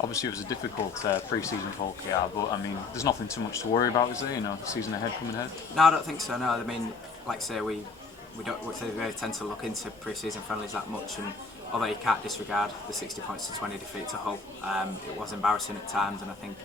Obviously, it was a difficult pre-season for Hull KR, but I mean, there's nothing too much to worry about, is there? You know, the season ahead coming ahead. No, I don't think so. No, I mean, like I say, we really tend to look into pre-season friendlies that much, and although you can't disregard the 60 points to 20 defeat to Hull, it was embarrassing at times, and I think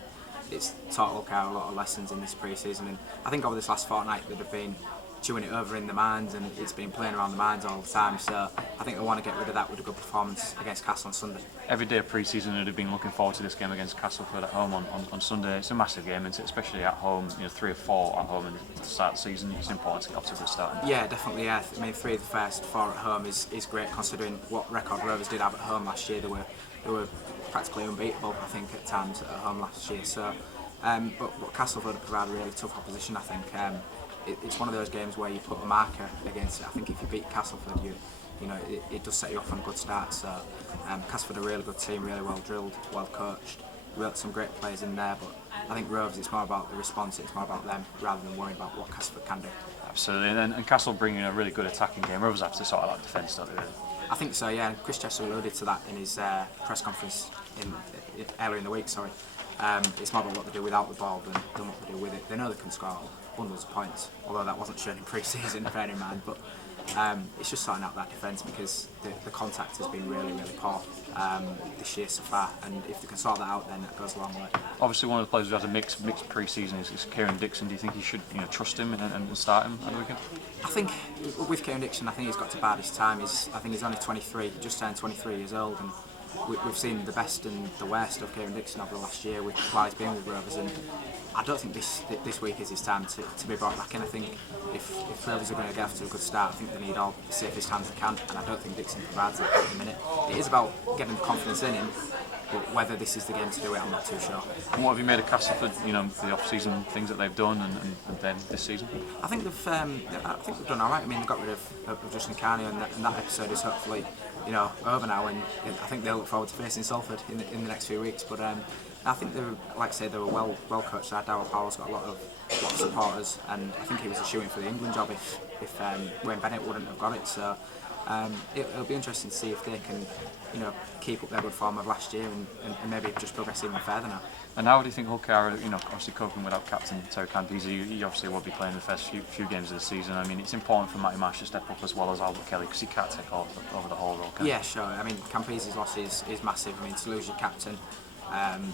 it's taught Hull KR a lot of lessons in this pre-season. And I think over this last fortnight they've been chewing it over in the minds, and it's been playing around the minds all the time. So I think they want to get rid of that with a good performance against Castle on Sunday. Every day of pre-season, would have been looking forward to this game against Castleford at home on Sunday. It's a massive game, isn't it? Especially at home. You know, 3 or 4 at home at the start of the season. It's important to get off to a good start. Yeah, definitely. Yeah, I mean, 3 of the first 4 at home is great considering what record Rovers did have at home last year. They were practically unbeatable, I think, at times at home last year. So, but Castleford provide a really tough opposition. I think it's one of those games where you put a marker against it. I think if you beat Castleford, you know it does set you off on a good start. So Castleford are a really good team, really well drilled, well coached, some great players in there. But I think Rovers, it's more about the response, it's more about them rather than worrying about what Castleford can do. Absolutely, and Castle bringing a really good attacking game. Rovers have to sort out that defence, don't they? Really? I think so, yeah. Chris Chester alluded to that in his press conference earlier in the week. Sorry, it's more about what they do without the ball than what they do with it. They know they can score bundles of points, although that wasn't shown in pre-season, bear in mind. But it's just sorting out that defence because the contact has been really, really poor this year so far. And if they can sort that out, then that goes a long way. Obviously, one of the players who has a mixed pre-season is Kieran Dixon. Do you think you should trust him and start him at the weekend? I think with Kieran Dixon, I think he's got to bide his time. I think he's only 23, just turned 23 years old, and we've seen the best and the worst of Kieran Dixon over the last year while he's been with Rovers, and I don't think this week is his time to be brought back in. I think if Rovers are going to get off to a good start, I think they need all the safest hands they can, and I don't think Dixon provides that at the minute. It is about getting the confidence in him, but whether this is the game to do it, I'm not too sure. And what have you made of Castleford, the off-season things that they've done and then this season? I think they've done all right. I mean, they got rid of Justin Carney, and that episode is hopefully over now, and I think they'll look forward to facing Salford in the next few weeks. But I think they were, like I say, they were well coached. Darryl Powell's got a lot of supporters, and I think he was a shoo-in for the England job if Wayne Bennett wouldn't have got it. So it'll be interesting to see if they can keep up their good form of last year and maybe just progress even further now. And how do you think Hull KR are, obviously coping without captain Terry Campese? He obviously will be playing the first few games of the season. I mean, it's important for Matty Marsh to step up as well as Albert Kelly because he can't take over the whole role, can he? Yeah, sure. I mean, Campese's loss is massive. I mean, to lose your captain and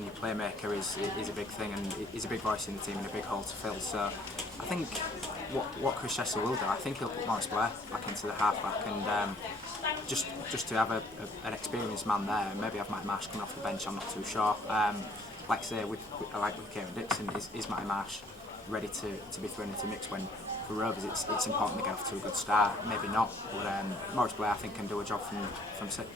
your playmaker is a big thing, and he's a big voice in the team and a big hole to fill. So I think what Chris Chester will do, I think he'll put Maurice Blair back into the half-back and just to have an experienced man there, and maybe have Matty Marsh coming off the bench, I'm not too sure. Like I say, with Kieran Dixon, is Matty Marsh ready to be thrown into the mix when for Rovers it's important to get off to a good start? Maybe not, but Maurice Blair I think can do a job from 6.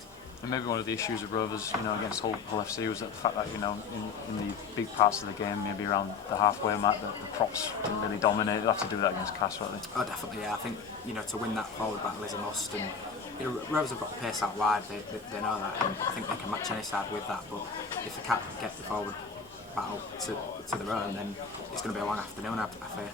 And maybe one of the issues of Rovers, against Hull FC was that the fact that, in the big parts of the game, maybe around the halfway mark, the props didn't really dominate. They'll have to do that against Cass, won't they? Oh, definitely, yeah. I think, to win that forward battle is a must, and Rovers have got the pace out wide, they know that, and I think they can match any side with that, but if they can't get the forward battle to their own, then it's going to be a long afternoon, I fear.